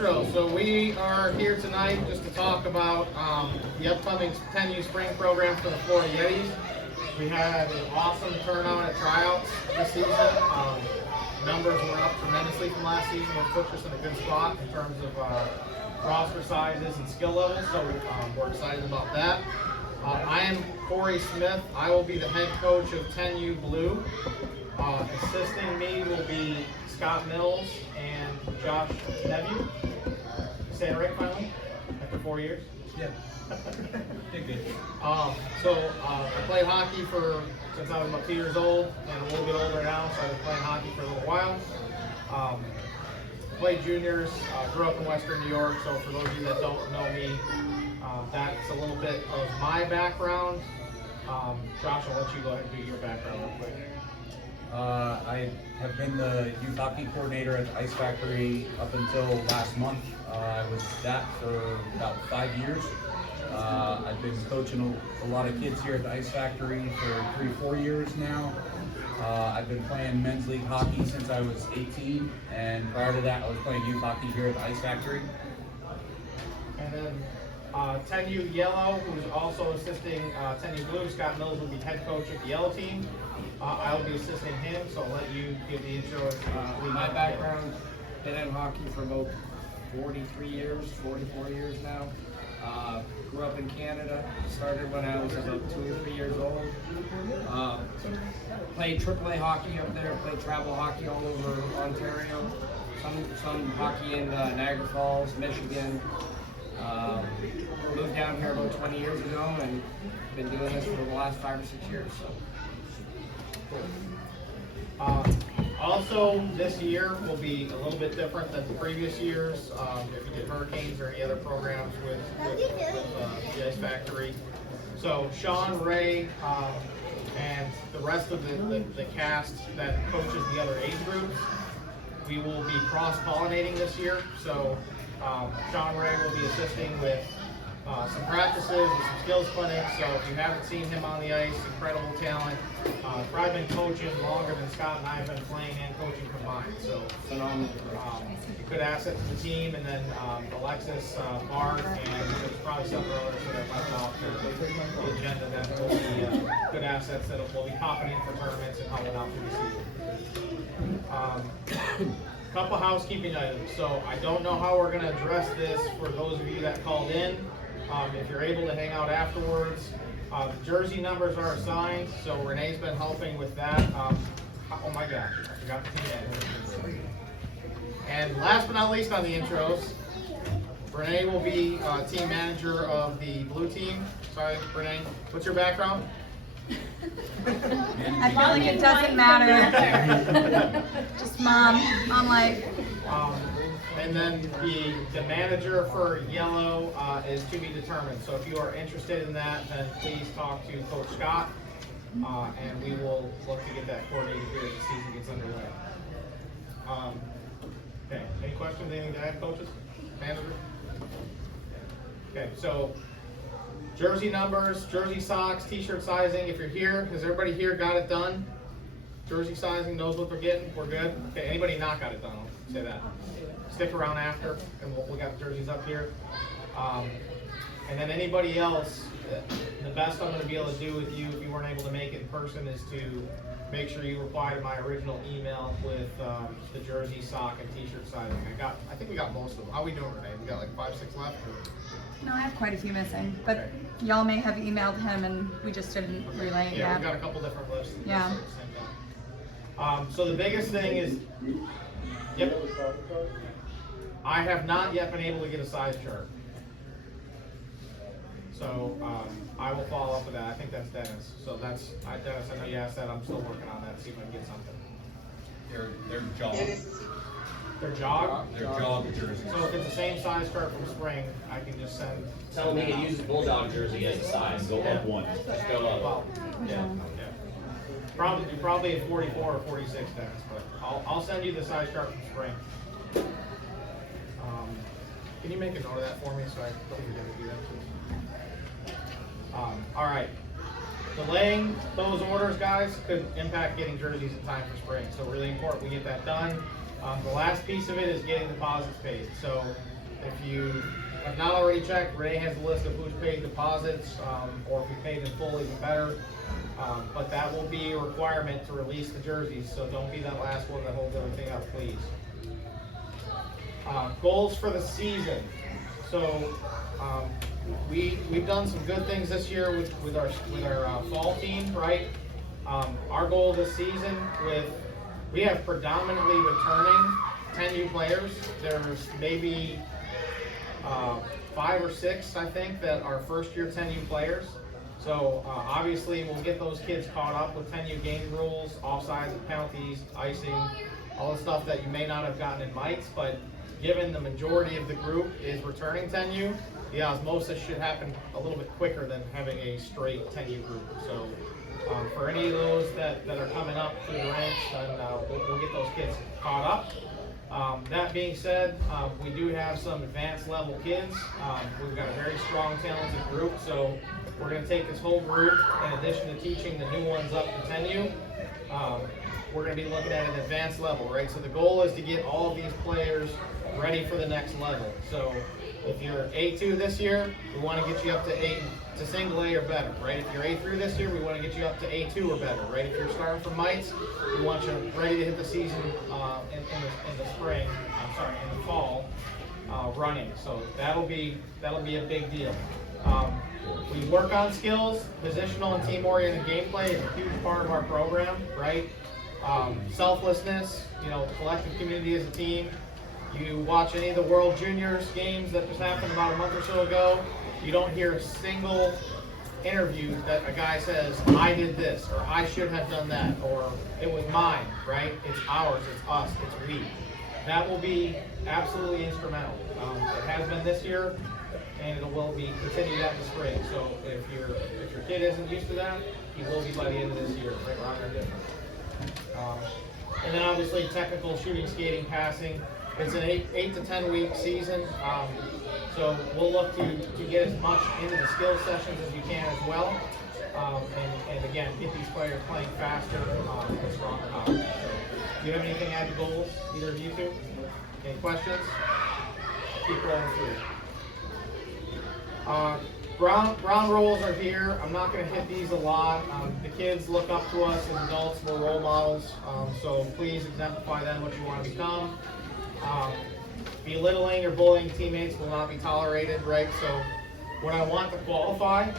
intro. So we are here tonight just to talk about the upcoming 10U spring program for the Florida Yetis. We had an awesome turnout at tryouts this season. Numbers were up tremendously from last season, which puts us in a good spot in terms of roster sizes and skill levels. So we're excited about that. I am Corey Smith. I will be the head coach of 10U Blue. Assisting me will be Scott Mills and Josh Nevue. Say it right finally? After 4 years? Yeah. Good. I played hockey since I was about 2 years old, and I'm a little bit older now, so I've been playing hockey for a little while. Played juniors, grew up in Western New York, so for those of you that don't know me, that's a little bit of my background. Josh, I'll let you go ahead and do your background real quick. I have been the youth hockey coordinator at the Ice Factory up until last month. I was that for about 5 years. I've been coaching a lot of kids here at the Ice Factory for 3-4 years now. I've been playing men's league hockey since I was 18, and prior to that I was playing youth hockey here at the Ice Factory. And then 10U Yellow, who's also assisting 10U Blue, Scott Mills will be head coach of the Yellow team. I'll be assisting him, so I'll let you give the intro. My background, been in hockey for about 44 years now. Grew up in Canada, started when I was about 2 or 3 years old. Played AAA hockey up there, played travel hockey all over Ontario. Some hockey in Niagara Falls, Michigan. Moved down here about 20 years ago and been doing this for the last 5 or 6 years. So. Also, this year will be a little bit different than the previous years. If you did hurricanes or any other programs with the Ice Factory. So Sean, Ray, and the rest of the cast that coaches the other age groups, we will be cross-pollinating this year. So Sean Ray will be assisting with some practices and some skills clinics. So if you haven't seen him on the ice, incredible talent. Probably been coaching longer than Scott and I have been playing and coaching combined. So phenomenal. Good asset to the team. And then Alexis, Bart, and there's probably some others that have left off the agenda that will be good assets that will be popping in for tournaments and helping out through the season. Couple housekeeping items. So I don't know how we're going to address this for those of you that called in. If you're able to hang out afterwards, the jersey numbers are assigned, so Renee's been helping with that. Oh my gosh, I forgot the team. And last but not least on the intros, Renee will be team manager of the blue team. Sorry, Renee, what's your background? I feel like it doesn't matter. Just mom life. And then the manager for Yellow is to be determined. So if you are interested in that, then please talk to Coach Scott, and we will look to get that coordinated here as the season gets underway. Okay, any questions? Anything to add, coaches? Manager? Okay, so jersey numbers, jersey socks, t-shirt sizing. If you're here, has everybody here got it done? Jersey sizing, knows what they're getting? We're good? Okay, anybody not got it done? I'll say that. Stick around after, and we got the jerseys up here. And then anybody else, the best I'm going to be able to do with you if you weren't able to make it in person is to make sure you reply to my original email with the jersey, sock, and t-shirt sizing. I think we got most of them. How are we doing, Renee? We got like 5, 6 left? Or? No, I have quite a few missing, but y'all may have emailed him and we just didn't relay it yet. Yeah, we've got a couple different lists. Yeah. So the biggest thing is, yep, I have not yet been able to get a size chart. So I will follow up with that. I think that's Dennis. So Dennis, I know you asked that. I'm still working on that, see if I can get something. Their jog. Their jog? Their jog jerseys. So if it's the same size chart from spring, I can just send. Tell me to use the Bulldog jersey as a size. Go up one. Just go up. Well, yeah. Probably a 44 or 46, Dennis, but I'll send you the size chart from spring. Can you make a note of that for me so I don't forget to do that, please? All right. Delaying those orders, guys, could impact getting jerseys in time for spring. So really important we get that done. The last piece of it is getting deposits paid. So if you have not already checked, Renee has a list of who's paid deposits, or if you paid in full, even better. But that will be a requirement to release the jerseys, so don't be that last one that holds everything up, please. Goals for the season. So we've done some good things this year with our fall team, right? Our goal this season, we have predominantly returning 10U players. There's maybe 5 or 6, I think, that are first-year 10U players. So obviously we'll get those kids caught up with 10U game rules, offsides, penalties, icing, all the stuff that you may not have gotten in mites. But given the majority of the group is returning 10U, the osmosis should happen a little bit quicker than having a straight 10U group. So for any of those that are coming up through the ranks, then we'll get those kids caught up. That being said, we do have some advanced level kids. We've got a very strong, talented group, so we're going to take this whole group, in addition to teaching the new ones up to 10U, we're going to be looking at an advanced level, right? So the goal is to get all of these players ready for the next level. So if you're A2 this year, we want to get you up to single A or better, right? If you're A3 this year, we want to get you up to A2 or better, right? If you're starting from mites, we want you ready to hit the season in the spring, in the fall, running. So that'll be a big deal. We work on skills. Positional and team-oriented gameplay is a huge part of our program, right? Selflessness, collective community as a team. You watch any of the World Juniors games that just happened about a month or so ago, you don't hear a single interview that a guy says, I did this, or I should have done that, or it was mine, right? It's ours, it's us, it's we. That will be absolutely instrumental. It has been this year, and it will be continued out in the spring. So if your kid isn't used to that, he will be by the end of this year, right around there different. And then obviously technical shooting, skating, passing. It's an 8 to 10 week season, so we'll look to get as much into the skill sessions as you can as well, and again, get these players playing faster and stronger hockey. So, do you have anything to add to goals, either of you two? Any questions? Keep rolling through. Ground rules are here. I'm not going to hit these a lot. The kids look up to us as adults. We're role models, so please exemplify them what you want to become. Belittling or bullying teammates will not be tolerated, right? So what I want to qualify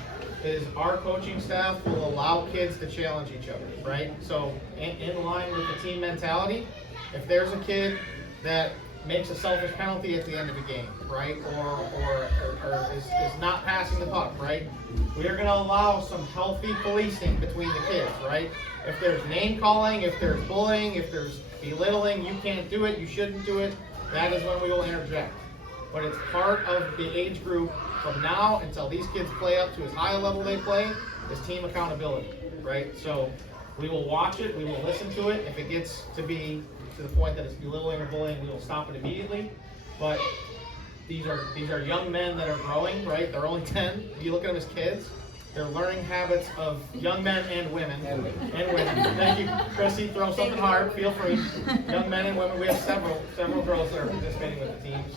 is our coaching staff will allow kids to challenge each other, right? So in line with the team mentality, if there's a kid that makes a selfish penalty at the end of the game, right? Or is not passing the puck, right? We are going to allow some healthy policing between the kids, right? If there's name calling, if there's bullying, if there's belittling, you can't do it, you shouldn't do it, that is when we will interject. But it's part of the age group from now until these kids play up to as high a level they play, is team accountability, right? So we will watch it, we will listen to it. If it gets to be to the point that it's belittling or bullying, we will stop it immediately. But these are young men that are growing, right? They're only 10. If you look at them as kids, they're learning habits of young men and women. And women. Thank you, Chrissy. Throw something hard. Feel free. Young men and women. We have several girls that are participating with the teams,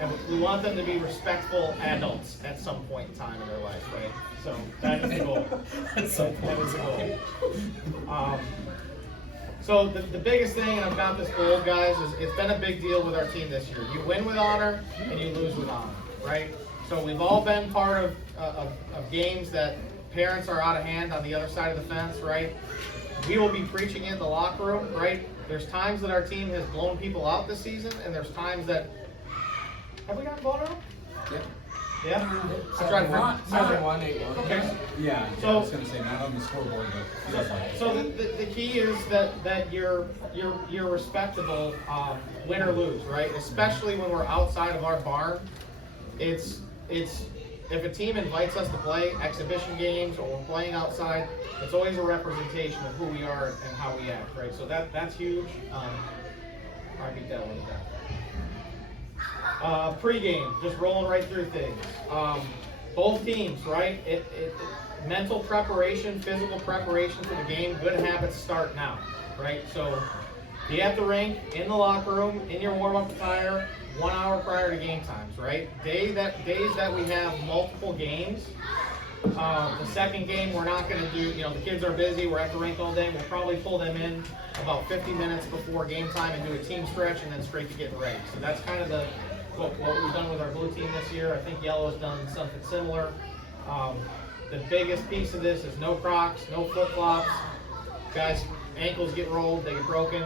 and we want them to be respectful adults at some point in time in their life, right? So that is the goal. That is the goal. So the biggest thing, and I've got this goal, guys, is it's been a big deal with our team this year. You win with honor, and you lose with honor, right? So we've all been part of games that parents are out of hand on the other side of the fence, right? We will be preaching it in the locker room, right? There's times that our team has blown people out this season, and there's times that... Have we gotten blown out? Yeah. Yeah? I tried to... 7-1, 8-1. Okay. Yeah, So- I was going to say, not on the scoreboard, but feels like it. So the key is that you're respectable, win or lose, right? Especially when we're outside of our barn. It's if a team invites us to play exhibition games or we're playing outside, it's always a representation of who we are and how we act, right? So that's huge. I beat that one to death. Pre-game, just rolling right through things. Both teams, right? Mental preparation, physical preparation for the game. Good habits start now, right? So Be at the rink, in the locker room, in your warm-up attire, 1 hour prior to game times, right? Days that we have multiple games, the second game we're not going to do, the kids are busy, we're at the rink all day, we'll probably pull them in about 50 minutes before game time and do a team stretch and then straight to getting ready. So that's kind of what we've done with our blue team this year. I think yellow's done something similar. The biggest piece of this is no Crocs, no flip-flops. Guys, ankles get rolled, they get broken.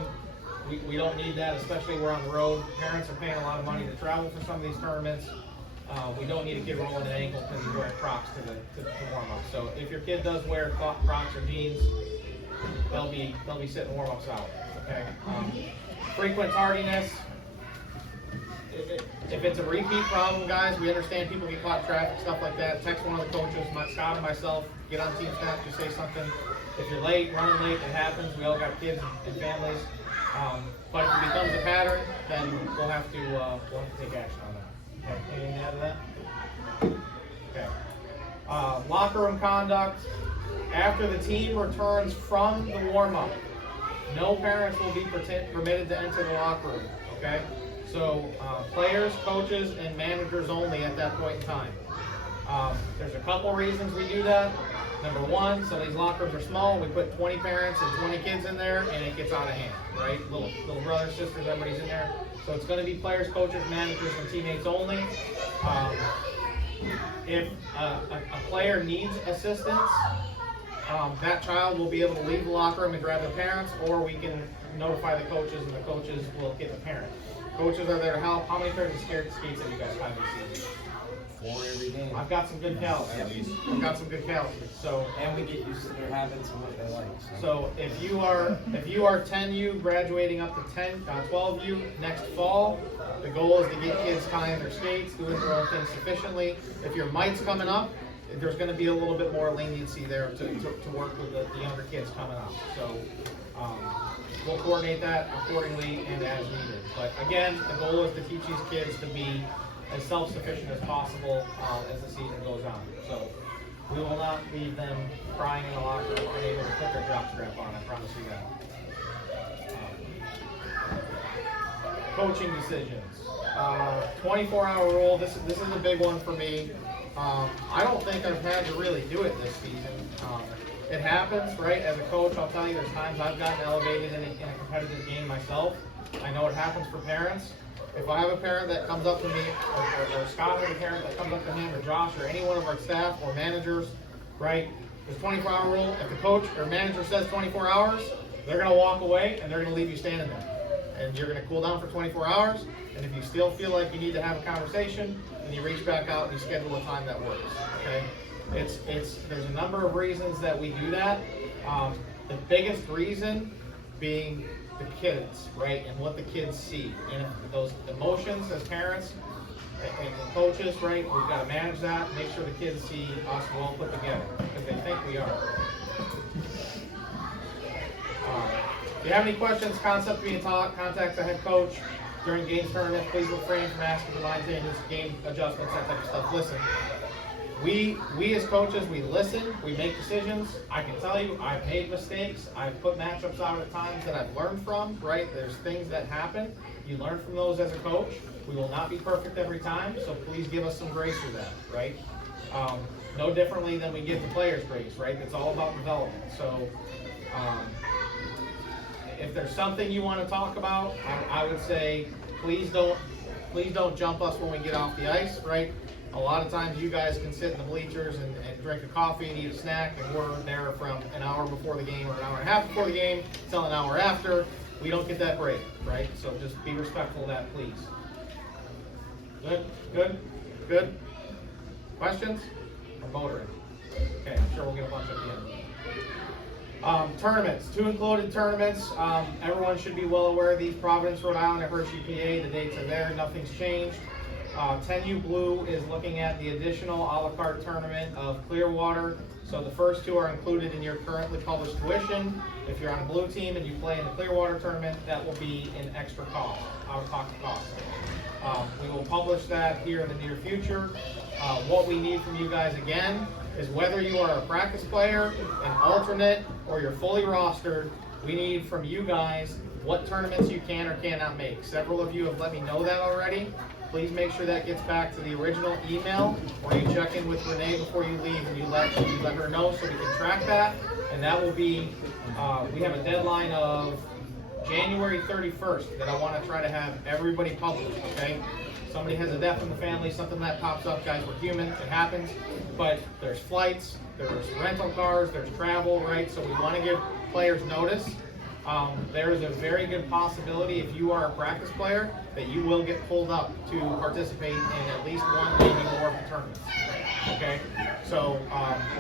We don't need that, especially we're on the road. Parents are paying a lot of money to travel for some of these tournaments. We don't need a kid rolling an ankle because he's wearing Crocs to warm up. So if your kid does wear Crocs or jeans, they'll be sitting warm-ups out. Okay. Frequent tardiness. If it's a repeat problem, guys, we understand people get caught in traffic, stuff like that. Text one of the coaches, Scott and myself, get on team snap, just say something. If you're late, running late, it happens. We all got kids and families. But if it becomes a pattern, then we'll have to take action on that. Okay, anything to add to that? Okay. Locker room conduct. After the team returns from the warm-up, no parents will be permitted to enter the locker room. Okay. So players, coaches, and managers only at that point in time. There's a couple reasons we do that. Number one, so these locker rooms are small. We put 20 parents and 20 kids in there, and it gets out of hand, right? Little brothers, sisters, everybody's in there. So it's going to be players, coaches, managers, and teammates only. If a player needs assistance, that child will be able to leave the locker room and grab the parents, or we can notify the coaches, and the coaches will get the parent. Coaches are there to help. How many pairs of skates have you guys had this season? 4 every game. I've got some good counts. I've got some good counts. So, and we get used to their habits and what they like. So if you are 10U graduating up to 12U next fall, the goal is to get kids tying their skates, doing their own things sufficiently. If your might's coming up, there's going to be a little bit more leniency there to work with the younger kids coming up. So we'll coordinate that accordingly and as needed. But again, the goal is to teach these kids to be as self-sufficient as possible as the season goes on. So we will not leave them crying in the locker room unable to put their jock strap on, I promise you that. Coaching decisions. 24-hour rule, this is a big one for me. I don't think I've had to really do it this season. It happens, right? As a coach, I'll tell you there's times I've gotten elevated in a competitive game myself. I know it happens for parents. If I have a parent that comes up to me, or Scott has a parent that comes up to him, or Josh, or any one of our staff or managers, right? There's 24-hour rule. If the coach or manager says 24 hours, they're going to walk away and they're going to leave you standing there. And you're going to cool down for 24 hours. And if you still feel like you need to have a conversation, then you reach back out and you schedule a time that works. Okay? There's a number of reasons that we do that. The biggest reason being the kids, right, and what the kids see, and those emotions as parents and coaches, right, we've got to manage that, make sure the kids see us well put together, because they think we are. If you have any questions, concept being taught, contact the head coach during games tournament. Please refrain from asking the line changes, game adjustments, that type of stuff. Listen, we as coaches, we listen, we make decisions. I can tell you, I've made mistakes. I've put matchups out at times that I've learned from, right? There's things that happen. You learn from those as a coach. We will not be perfect every time, so please give us some grace for that, right? No differently than we give the players grace, right? It's all about development. So if there's something you want to talk about, I would say please don't jump us when we get off the ice, right? A lot of times you guys can sit in the bleachers and drink a coffee and eat a snack, and we're there from an hour before the game or an hour and a half before the game till an hour after. We don't get that break, right? So just be respectful of that, please. Good? Questions? Or motoring? Okay, I'm sure we'll get a bunch at the end. Tournaments, 2 included tournaments. Everyone should be well aware of these. Providence, Rhode Island, and Hershey, PA. The dates are there. Nothing's changed. 10U Blue is looking at the additional a la carte tournament of Clearwater. So the first 2 are included in your currently published tuition. If you're on a blue team and you play in the Clearwater tournament, that will be an extra cost, out-of-pocket cost. We will publish that here in the near future. What we need from you guys again is whether you are a practice player, an alternate, or you're fully rostered, we need from you guys what tournaments you can or cannot make. Several of you have let me know that already. Please make sure that gets back to the original email, or you check in with Renee before you leave and you let her know so we can track that. And that will be, we have a deadline of January 31st that I want to try to have everybody published, okay? Somebody has a death in the family, something that pops up, guys, we're human, it happens. But there's flights, there's rental cars, there's travel, right? So we want to give players notice. There is a very good possibility, if you are a practice player, that you will get pulled up to participate in at least one, maybe more of the tournaments. Okay? So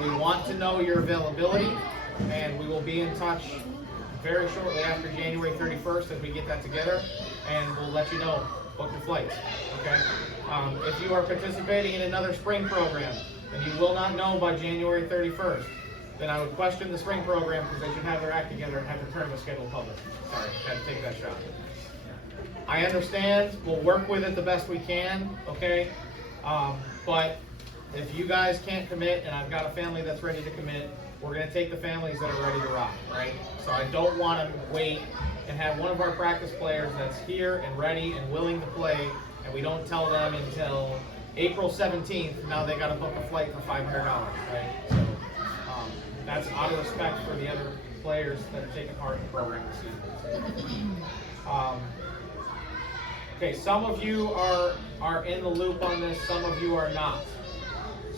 we want to know your availability, and we will be in touch very shortly after January 31st as we get that together, and we'll let you know. Book your flights. Okay? If you are participating in another spring program, and you will not know by January 31st, then I would question the spring program because they should have their act together and have their tournament scheduled public. Sorry, had to take that shot. I understand, we'll work with it the best we can, okay? But if you guys can't commit, and I've got a family that's ready to commit, we're gonna take the families that are ready to rock, right? So I don't wanna wait and have one of our practice players that's here and ready and willing to play, and we don't tell them until April 17th, now they gotta book a flight for $500, right? So, that's out of respect for the other players that are taking part in the program this season. Okay, some of you are in the loop on this, some of you are not.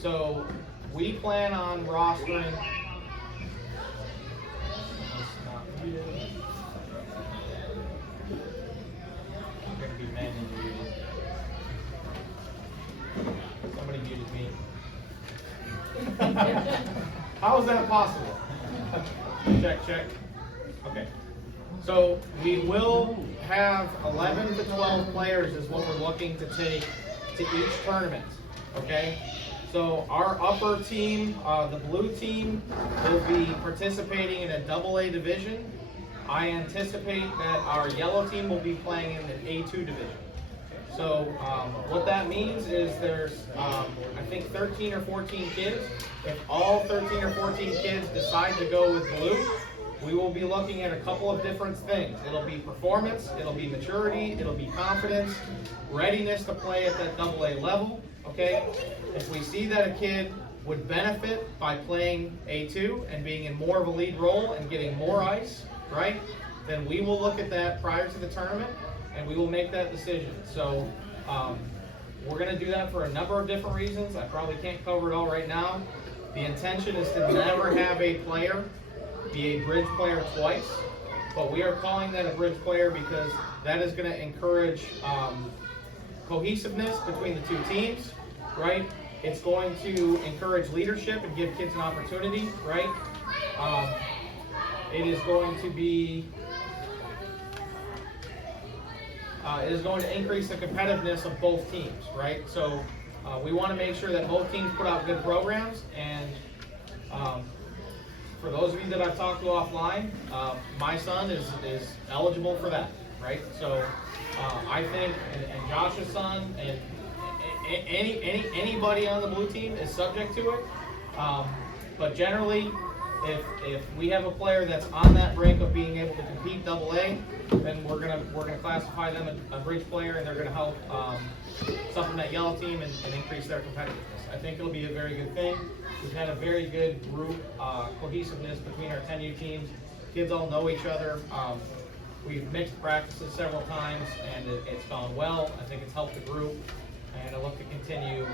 So we plan on rostering. I'm gonna be manually muted. Somebody muted me. How is that possible? Check. Okay. So we will have 11 to 12 players is what we're looking to take to each tournament. Okay. So our upper team, the blue team, will be participating in a AA division. I anticipate that our yellow team will be playing in an A2 division. So what that means is there's, I think 13 or 14 kids. If all 13 or 14 kids decide to go with blue, we will be looking at a couple of different things. It'll be performance, it'll be maturity, it'll be confidence, readiness to play at that AA level, okay? If we see that a kid would benefit by playing A2 and being in more of a lead role and getting more ice, right? Then we will look at that prior to the tournament and we will make that decision. So we're gonna do that for a number of different reasons. I probably can't cover it all right now. The intention is to never have a player be a bridge player twice, but we are calling that a bridge player because that is gonna encourage cohesiveness between the two teams, right? It's going to encourage leadership and give kids an opportunity, right? It is going to be it is going to increase the competitiveness of both teams, right? So we want to make sure that both teams put out good programs, and for those of you that I've talked to offline, my son is eligible for that, right? So I think, and Josh's son, and anybody on the blue team is subject to it. But generally, if we have a player that's on that brink of being able to compete AA, then we're gonna classify them a bridge player, and they're gonna help supplement that yellow team and increase their competitiveness. I think it'll be a very good thing. We've had a very good group cohesiveness between our 10U teams. Kids all know each other. We've mixed practices several times, and it's gone well. I think it's helped the group, and I look to continue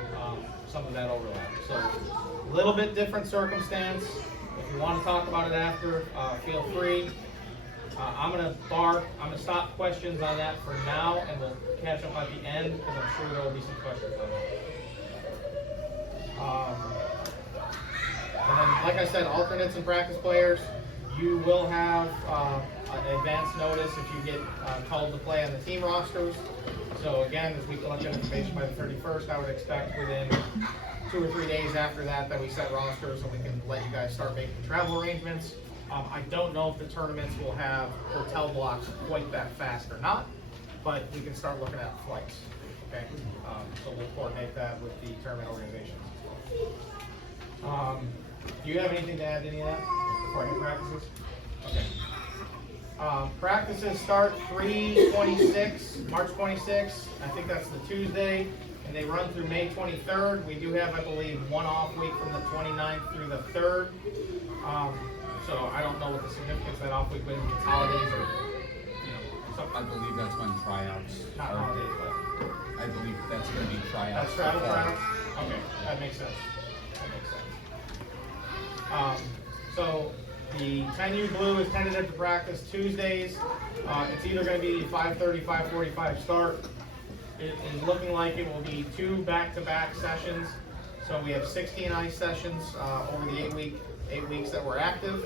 some of that overlap. So a little bit different circumstance. If you want to talk about it after, feel free. I'm gonna stop questions on that for now, and we'll catch up at the end because I'm sure there will be some questions on that. And then, like I said, alternates and practice players, you will have an advance notice if you get called to play on the team rosters. So again, as we collect information by the 31st, I would expect within 2 or 3 days after that we set rosters and we can let you guys start making travel arrangements. I don't know if the tournaments will have hotel blocks quite that fast or not, but we can start looking at flights, okay? So we'll coordinate that with the tournament organizations. Do you have anything to add to any of that before I hit practices? Okay. Practices start 3/26, March 26th. I think that's the Tuesday, and they run through May 23rd. We do have, I believe, one off week from the 29th through the 3rd. So I don't know what the significance of that off week, but it's holidays or, something. I believe that's when tryouts Not are. holidays, but I believe that's going to be tryouts. that's travel tryouts? Okay, that makes sense. That makes sense. So the 10U Blue is tentative to practice Tuesdays. It's either going to be 5:30, 5:45 start. It is looking like it will be 2 back-to-back sessions. So we have 16 ice sessions over the 8 weeks that we're active.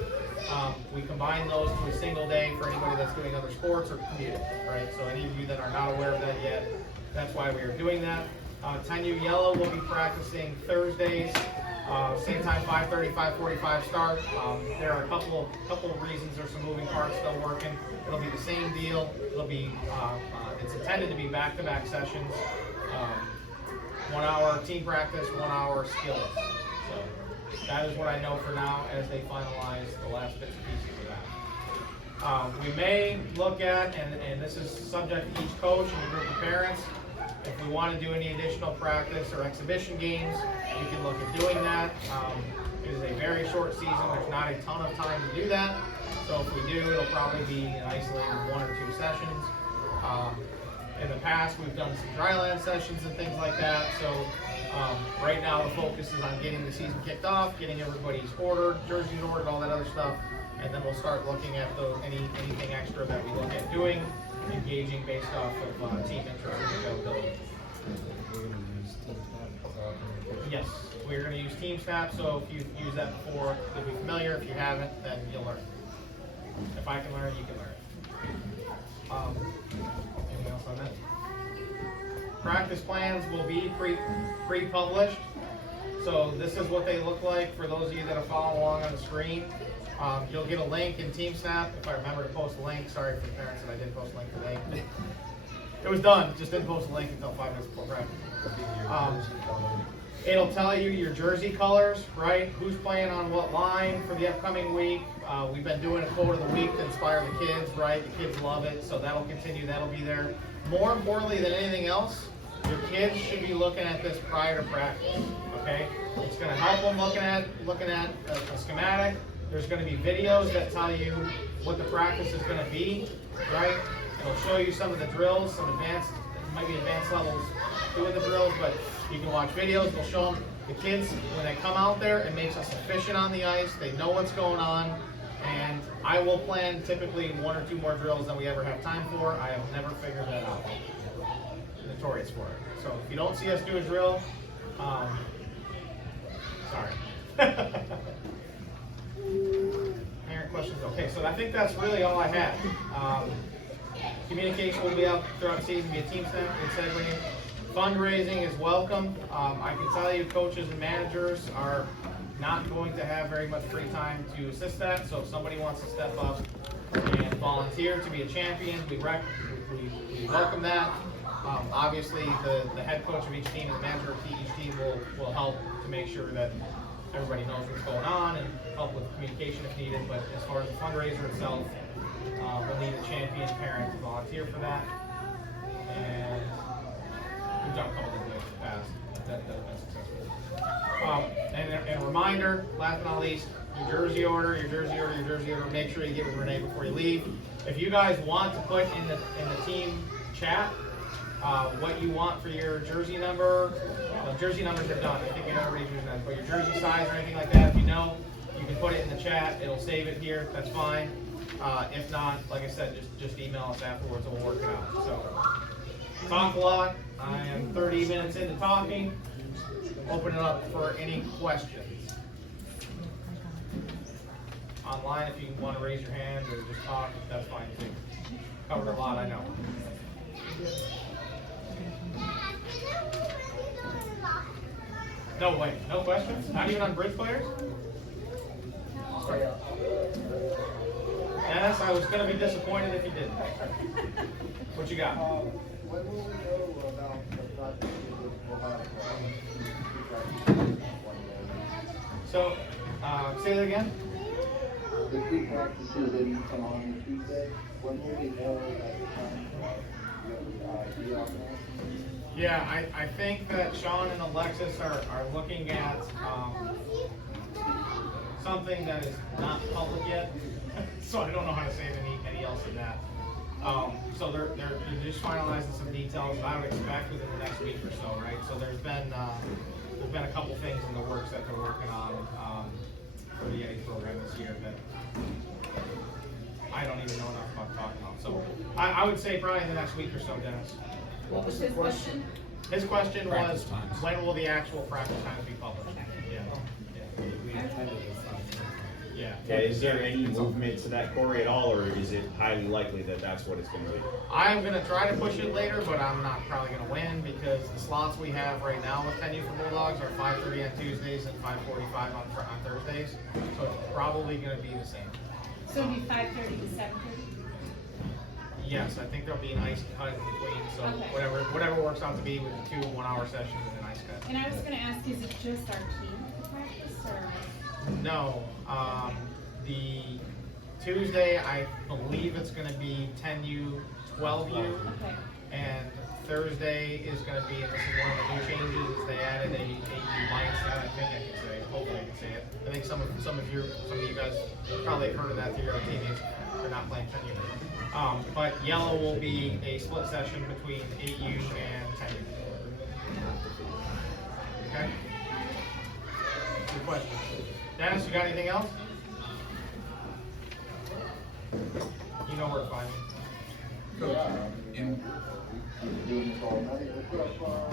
We combine those to a single day for anybody that's doing other sports or commuting, right? So any of you that are not aware of that yet, that's why we are doing that. 10U Yellow will be practicing Thursdays, same time, 5:30, 5:45 start. There are a couple of reasons. There's some moving parts still working. It'll be the same deal. It'll be it's intended to be back-to-back sessions. 1 hour team practice, 1 hour skills. So that is what I know for now as they finalize the last bits and pieces of that. We may look at, and this is subject to each coach and a group of parents, if we want to do any additional practice or exhibition games, we can look at doing that. It is a very short season. There's not a ton of time to do that. So if we do, it'll probably be an isolated 1 or 2 sessions. In the past, we've done some dryland sessions and things like that. So right now, the focus is on getting the season kicked off, getting everybody's ordered, jerseys ordered, all that other stuff. And then we'll start looking at anything extra that we look at doing, engaging based off of team interest and availability. Yes, we're going to use Team Snap, so if you've used that before, you'll be familiar. If you haven't, then you'll learn. If I can learn, you can learn. Anything else on that? Practice plans will be pre-published. So this is what they look like for those of you that are following along on the screen. You'll get a link in TeamSnap. If I remember to post a link, sorry for the parents that I didn't post a link today. It was done, just didn't post a link until 5 minutes before practice. It'll tell you your jersey colors, right? Who's playing on what line for the upcoming week. We've been doing a quote of the week to inspire the kids, right? The kids love it, so that'll continue, that'll be there. More importantly than anything else, your kids should be looking at this prior to practice, okay? It's gonna help them looking at a schematic. There's gonna be videos that tell you what the practice is gonna be, right? It'll show you some of the drills, some advanced, might be advanced levels doing the drills, but you can watch videos. They'll show them. The kids, when they come out there, it makes us efficient on the ice. They know what's going on, and I will plan typically 1 or 2 more drills than we ever have time for. I have never figured that out. Notorious for it. So if you don't see us do a drill, sorry. Parent questions. Okay, so I think that's really all I had. Communication will be out throughout the season via Team Snap, good segue. Fundraising is welcome. I can tell you coaches and managers are not going to have very much free time to assist that, so if somebody wants to step up and volunteer to be a champion, we welcome that. Obviously, the head coach of each team and the manager of each team will help to make sure that everybody knows what's going on and help with communication if needed, but as far as the fundraiser itself, we'll need a champion parent to volunteer for that. And we've done a couple of things in the past that have been successful. And a reminder, last but not least, your jersey order, make sure you get with Renee before you leave. If you guys want to put in the team chat what you want for your jersey number, jersey numbers are done. I think everybody's using that, but your jersey size or anything like that, if you know, you can put it in the chat. It'll save it here. That's fine. If not, like I said, just email us afterwards and we'll work it out. So, talk a lot. I am 30 minutes into talking. Open it up for any questions. Online, if you want to raise your hand or just talk, that's fine too. Covered a lot, I know. No way, no questions? Not even on bridge players? Dennis, I was going to be disappointed if you didn't. What you got? When will we know about the So, say that again? the two practices that you come on Tuesday, when will we know at the time you have that? Yeah, I think that Sean and Alexis are looking at, something that is not public yet, so I don't know how to say any else than that. So they're just finalizing some details, I would expect within the next week or so, right? So there's been a couple things in the works that they're working on, for the Yetis program this year that I don't even know enough about to talk about. So I would say probably in the next week or so, Dennis. What was his question? His question Practice was, times. when will the actual practice times be published? Yeah. Yeah. Yeah, is there any movement to that, Corey, at all, or is it highly likely that that's what it's gonna be? I'm gonna try to push it later, but I'm not probably gonna win because the slots we have right now with 10U for Bulldogs are 5:30 on Tuesdays and 5:45 on Thursdays. So it's probably gonna be the same. So it'll be 5:30 to 7:30? Yes, I think there'll be an ice cut in between, so Okay. whatever works out to be with the 2 1-hour sessions and an ice cut. And I was gonna ask, is it just our team to practice, or? No, the Tuesday, I believe it's gonna be 10U, 12U. Okay. And Thursday is gonna be, and this is one of the new changes, is they added a mindset, I think I can say, hopefully I can say it. I think some of you guys probably have heard of that through your own teammates, they're not playing 10U. But yellow will be a split session between 8U and 10U. Okay? Good question. Dennis, you got anything else? You know where to find me. Coach, in, Doing this all night, what's up,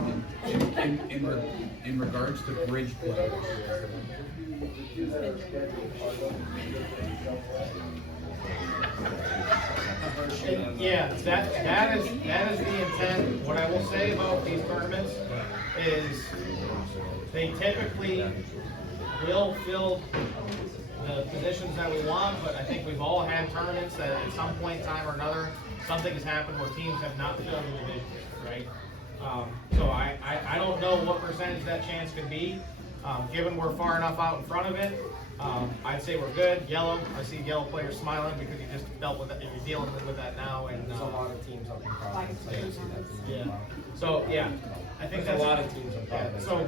in regards to bridge players, the two that are scheduled, are those Yeah, that is the intent. What I will say about these tournaments is they typically will fill the positions that we want, but I think we've all had tournaments that at some point in time or another, something has happened where teams have not filled the divisions, right? So I don't know what percentage that chance could be. Given we're far enough out in front of it, I'd say we're good. Yellow, I see yellow players smiling because you just dealt with that, you're dealing with that now, and There's a lot of teams up in Providence, I see that. yeah. So yeah, I think There's that's a lot of teams in yeah, Providence. so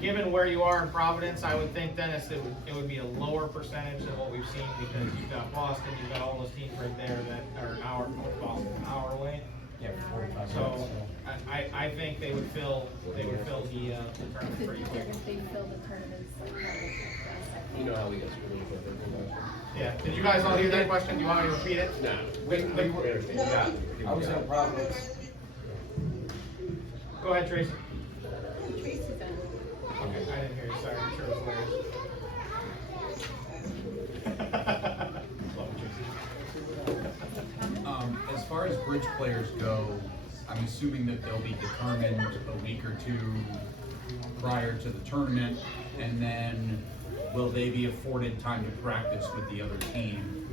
given where you are in Providence, I would think, Dennis, it would be a lower percentage than what we've seen because you've got Boston, you've got all those teams right there that are an hour, Boston, an hour away. Yeah, 45 minutes. So I think they would fill the tournament pretty quick. If they fill the tournaments, like, You know how we get screwed with everything. Yeah, did you guys all hear that question? Do you want me to repeat it? No. We understand. I was in Providence. Go ahead, Tracy. Tracy's done. Okay, I didn't hear you, sorry, I'm sure it was hilarious. Love you, Tracy. as far as bridge players go, I'm assuming that they'll be determined a week or two prior to the tournament, and then will they be afforded time to practice with the other team?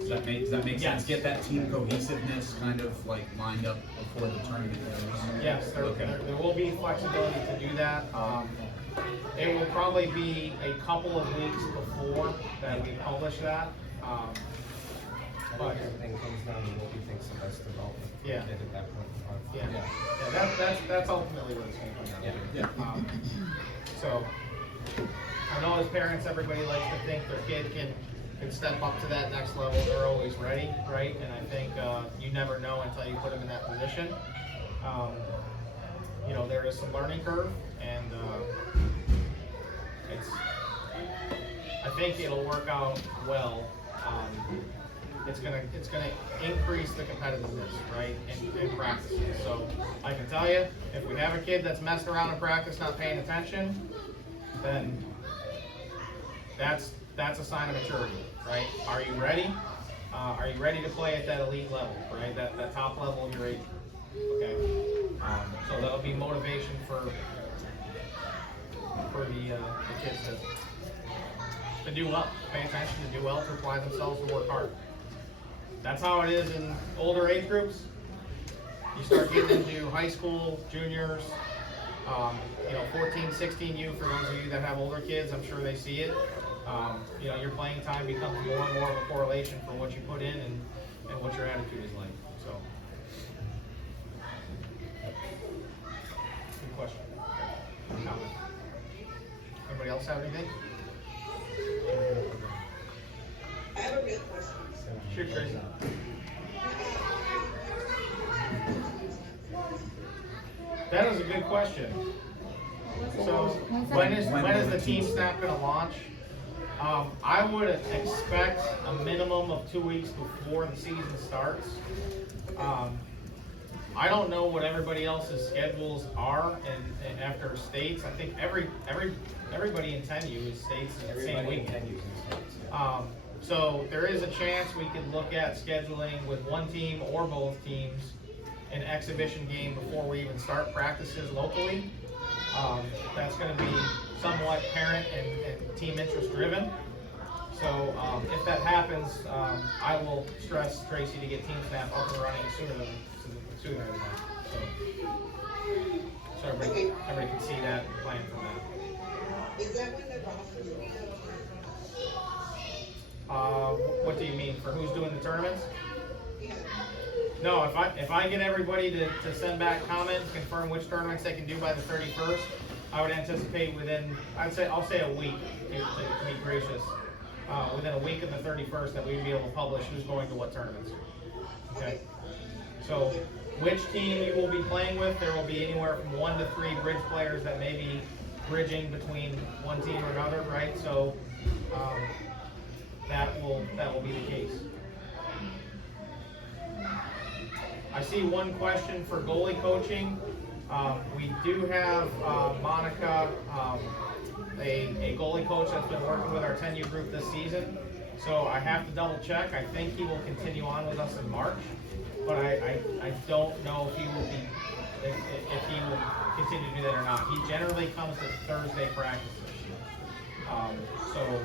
Does that make sense? Yes. Get that team cohesiveness kind of like lined up before the tournament goes? Yes, there will be flexibility to do that. It will probably be a couple of weeks before that we publish that. But Everything comes down to what we think's the best development. Yeah. At that point in yeah, time. yeah, that's ultimately what it's going to come down to. Yeah. So I know as parents, everybody likes to think their kid can step up to that next level. They're always ready, right? And I think you never know until you put them in that position. You know, there is some learning curve, and I think it'll work out well. It's gonna increase the competitiveness, right, in practice. So I can tell you, if we have a kid that's messing around in practice, not paying attention, then that's a sign of maturity, right? Are you ready? Are you ready to play at that elite level, right? That top level of your age group, okay? So that'll be motivation for the kids to do well, pay attention, to do well, to apply themselves, to work hard. That's how it is in older age groups. You start getting into high school, juniors, 14, 16U, for those of you that have older kids, I'm sure they see it. you know, your playing time becomes more and more of a correlation for what you put in and what your attitude is like, so. Good question. Comment. Anybody else have anything? I have a good question. Shoot, Tracy. That is a good question. So, when is the team snap gonna launch? I would expect a minimum of 2 weeks before the season starts. I don't know what everybody else's schedules are and after states. I think everybody in 10U is states in the same week. So there is a chance we could look at scheduling with one team or both teams an exhibition game before we even start practices locally. That's going to be somewhat parent and team interest driven. So if that happens, I will stress Tracy to get Team Snap up and running sooner than that. So everybody can see that and plan from that. Is that when the rosters will be What do you mean, for who's doing the tournaments? Yeah. No, if I get everybody to send back comments, confirm which tournaments they can do by the 31st, I would anticipate within, I'll say a week, to be gracious, within a week of the 31st that we'd be able to publish who's going to what tournaments. Okay? So, which team you will be playing with, there will be anywhere from 1 to 3 bridge players that may be bridging between one team or another, right? So, that will be the case. I see one question for goalie coaching. We do have Monica, a goalie coach that's been working with our 10U group this season. So I have to double check. I think he will continue on with us in March, but I don't know if he will continue to do that or not. He generally comes to Thursday practices. So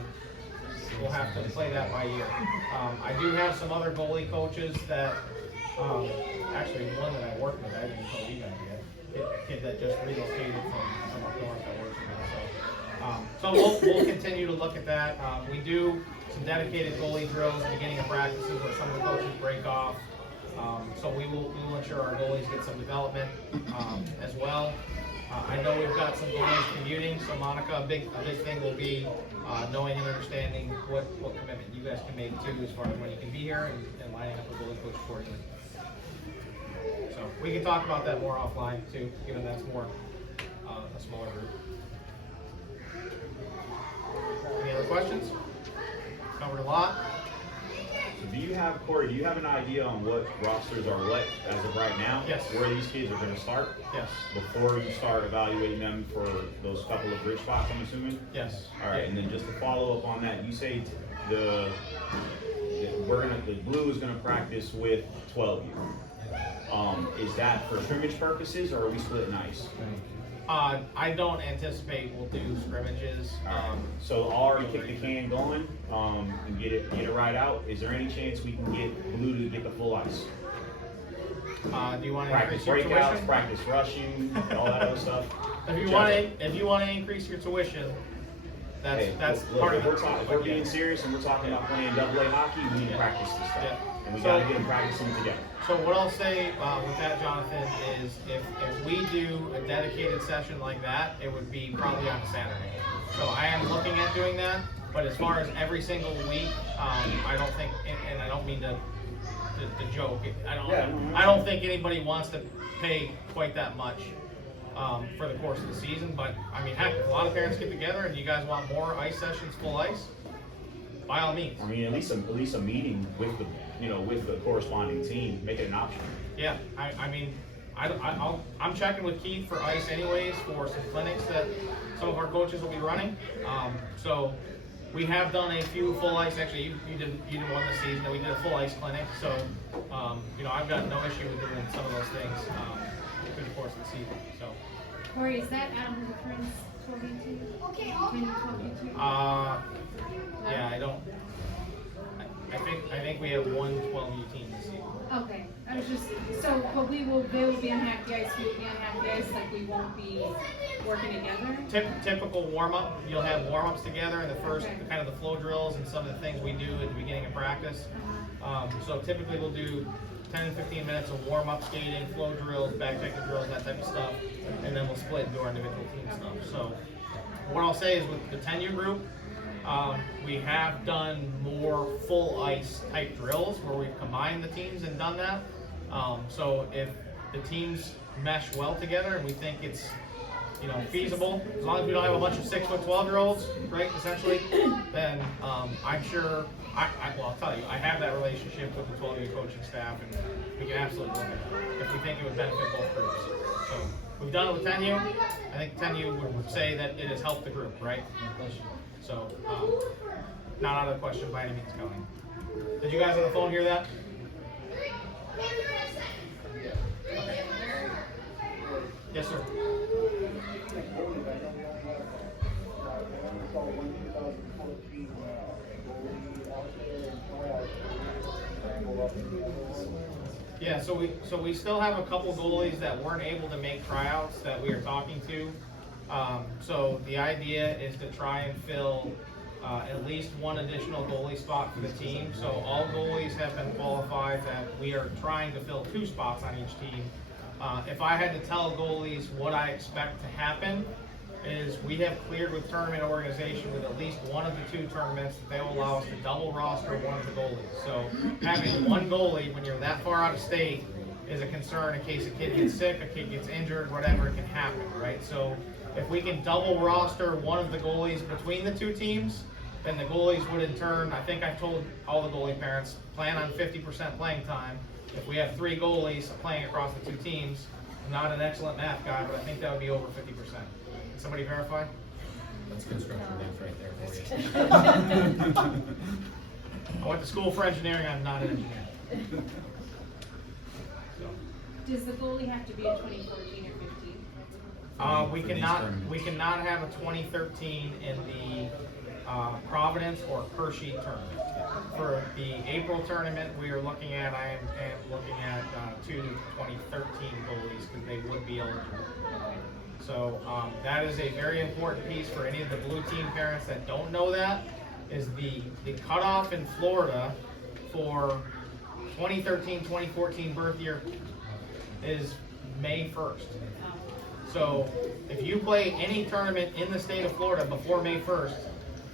we'll have to play that by ear. I do have some other goalie coaches that, actually one that I work with, I didn't tell you guys yet. Kid that just relocated from up north that works with me. So we'll continue to look at that. We do some dedicated goalie drills at the beginning of practices where some of the coaches break off. So we will ensure our goalies get some development as well. I know we've got some goalies commuting, so Monica, a big thing will be knowing and understanding what commitment you guys can make too, as far as when you can be here and lining up a goalie coach accordingly. So we can talk about that more offline too, given that's more a smaller group. Any other questions? Covered a lot. So do you have, Corey, do you have an idea on what rosters are what as of right now? Yes. Where these kids are going to start? Yes. Before you start evaluating them for those couple of bridge spots, I'm assuming? Yes. All right, and then just to follow up on that, you say the blue is going to practice with 12 of you. Is that for scrimmage purposes, or are we splitting ice? I don't anticipate we'll do scrimmages. So I'll already kick the can going and get it right out. Is there any chance we can get blue to get the full ice? Do you want to Practice increase your breakouts, tuition? practice rushing, and all that other stuff. If you want to increase your tuition, that's look, part if of it. if we're being serious and we're talking about playing AA hockey, we need to practice this stuff. Yeah. And we So- gotta get them practicing together. So what I'll say with that, Jonathan, is if we do a dedicated session like that, it would be probably on a Saturday. So I am looking at doing that, but as far as every single week, I don't think, and I don't mean to joke, I don't think anybody wants to pay quite that much for the course of the season. But I mean, heck, if a lot of parents get together and you guys want more ice sessions, full ice, by all means. I mean, at least a meeting with the with the corresponding team, make it an option. Yeah, I mean, I'm checking with Keith for ice anyways for some clinics that some of our coaches will be running. So we have done a few full ice. Actually, you did one this season. That we did a full ice clinic. So I've got no issue with doing some of those things through the course of the season. So. Corey, is that the friends 12 Okay. Yeah, I don't. I think we have one 12U team this season. Okay, I was just, so, but they will be on half the ice, we'll be on half the ice, like we won't be working together? Typical warm-up, you'll have warm-ups together in the first, Okay. kind of the flow drills and some of the things we do at the beginning of practice. So typically we'll do 10 and 15 minutes of warm-up skating, flow drills, back-checking drills, that type of stuff, and then we'll split and do our individual team stuff. So what I'll say is with the 10U group, we have done more full ice type drills where we've combined the teams and done that. So if the teams mesh well together and we think it's feasible, as long as we don't have a bunch of 6'12" right, essentially, then I'm sure, I'll tell you, I have that relationship with the 12U coaching staff, and we can absolutely look at it if we think it would benefit both groups. So we've done it with 10U. I think 10U would say that it has helped the group, right? So, not out of the question by any means, Kelly. Did you guys on the phone hear that? Okay. Yes, sir. Yeah, so we still have a couple goalies that weren't able to make tryouts that we are talking to. So the idea is to try and fill at least one additional goalie spot for the team. So all goalies have been qualified, that we are trying to fill 2 spots on each team. If I had to tell goalies what I expect to happen, is we have cleared with tournament organization with at least one of the 2 tournaments that they will allow us to double roster one of the goalies. So having one goalie when you're that far out of state is a concern in case a kid gets sick, a kid gets injured, whatever, it can happen, right? So if we can double roster one of the goalies between the 2 teams, then the goalies would in turn, I think I've told all the goalie parents, plan on 50% playing time. If we have 3 goalies playing across the 2 teams, I'm not an excellent math guy, but I think that would be over 50%. Can somebody verify? That's construction math right there for you. I went to school for engineering, I'm not an engineer. So. Does the goalie have to be a 2014 or 15? We cannot have a 2013 in the Providence or Hershey tournament. For the April tournament, we are looking at, I am looking at 2 2013 goalies because they would be eligible. So that is a very important piece for any of the blue team parents that don't know that, is the cutoff in Florida for 2013-2014 birth year is May 1st. So if you play any tournament in the state of Florida before May 1st,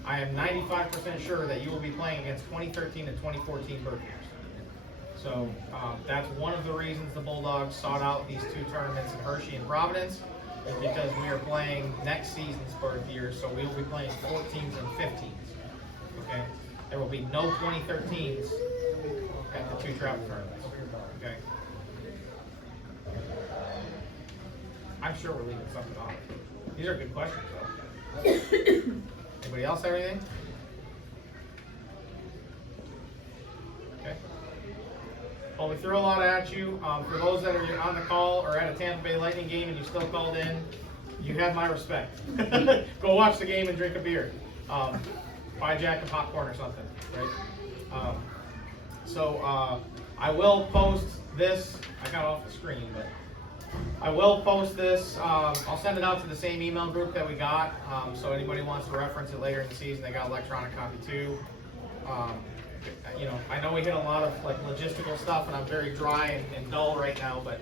I am 95% sure that you will be playing against 2013 and 2014 birth years. So that's one of the reasons the Bulldogs sought out these 2 tournaments in Hershey and Providence, is because we are playing next season's birth years, so we will be playing 14s and 15s. Okay? There will be no 2013s at the 2 travel tournaments. Okay? I'm sure we're leaving something off. These are good questions, though. Anybody else have anything? Okay. Well, we threw a lot at you. For those that are on the call or at a Tampa Bay Lightning game and you still called in, you have my respect. Go watch the game and drink a beer. Buy Jack and popcorn or something, right? I will post this. I got off the screen, but I will post this. I'll send it out to the same email group that we got. So anybody wants to reference it later in the season, they got electronic copy too. I know we hit a lot of logistical stuff, and I'm very dry and dull right now, but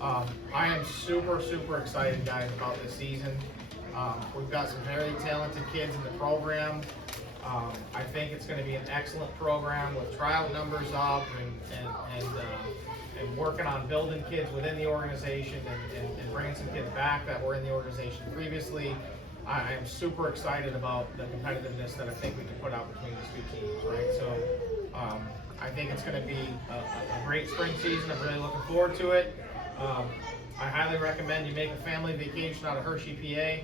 I am super, super excited, guys, about this season. We've got some very talented kids in the program. I think it's going to be an excellent program with trial numbers up and working on building kids within the organization and bringing some kids back that were in the organization previously. I am super excited about the competitiveness that I think we can put out between these 2 teams, right? So I think it's going to be a great spring season. I'm really looking forward to it. I highly recommend you make a family vacation out of Hershey, PA.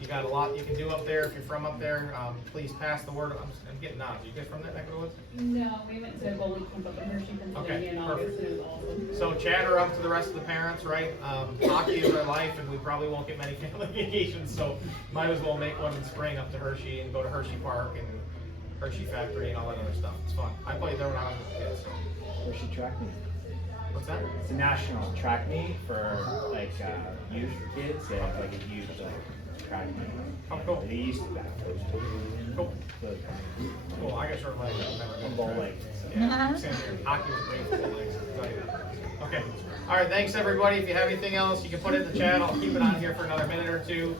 You got a lot you can do up there if you're from up there. Please pass the word. I'm getting nods. You guys from that neck of the woods? No, we went to Golden Camp up in Hershey, Pennsylvania in August, and it was awesome. So chat her up to the rest of the parents, right? Hockey is our life, and we probably won't get many family vacations, so might as well make one in spring up to Hershey and go to Hershey Park and Hershey Factory and all that other stuff. It's fun. I played there when I was a kid, so. Hershey track meet. What's that? It's a national track meet for like youth kids. They have like a youth track meet. Oh, cool. They used to that. Cool. But, Cool. I got short legs. I've never been ball track. legs. Yeah, same here. Hockey was great for the legs. I'll tell you that. Okay. All right. Thanks everybody. If you have anything else, you can put it in the chat. I'll keep it on here for another minute or two.